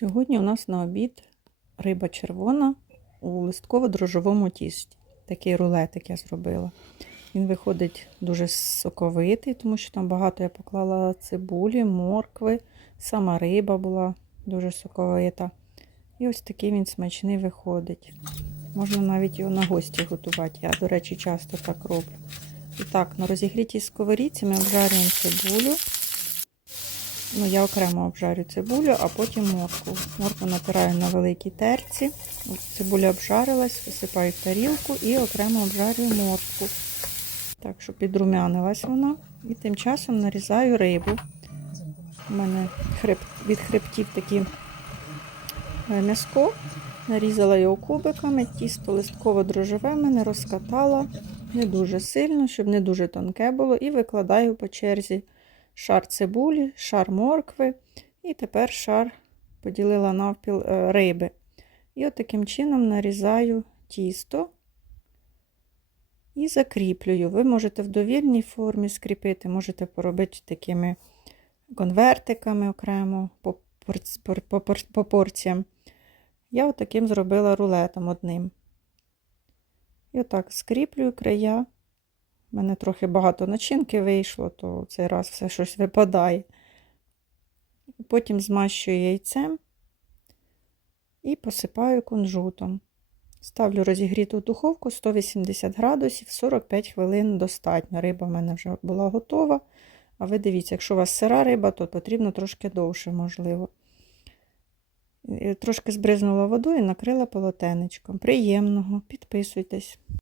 Сьогодні у нас на обід риба червона у листково-дрожжовому тісті. Такий рулетик я зробила. Він виходить дуже соковитий, тому що там багато я поклала цибулі, моркви, сама риба була дуже соковита. І ось такий він смачний виходить. Можна навіть його на гості готувати. Я, до речі, часто так роблю. І так, на розігрітій сковорідці ми обжарюємо цибулю. Ну, я окремо обжарю цибулю, а потім моркву. Моркву натираю на великій терці. Цибуля обжарилась, висипаю в тарілку і окремо обжарюю моркву. Так, щоб підрумянилась вона. І тим часом нарізаю рибу. У мене хреб, від хребтів такі е, м'яско. Нарізала його кубиками, тісто листково-дрожжеве мене розкатала не дуже сильно, щоб не дуже тонке було, і викладаю по черзі шар цибулі, шар моркви, і тепер шар поділила навпіл е, риби. І от таким чином нарізаю тісто і закріплюю. Ви можете в довільній формі скріпити, можете поробити такими конвертиками окремо по, порц- пор- по, пор- по порціям. Я отаким зробила рулетом одним. І отак скріплюю края. У мене трохи багато начинки вийшло, то цей раз все щось випадає. Потім змащую яйцем і посипаю кунжутом. Ставлю розігріту духовку 180 градусів, 45 хвилин достатньо. Риба в мене вже була готова. А ви дивіться, якщо у вас сира риба, то потрібно трошки довше, можливо. Трошки збризнула водою і накрила полотенечком. Приємного, підписуйтесь.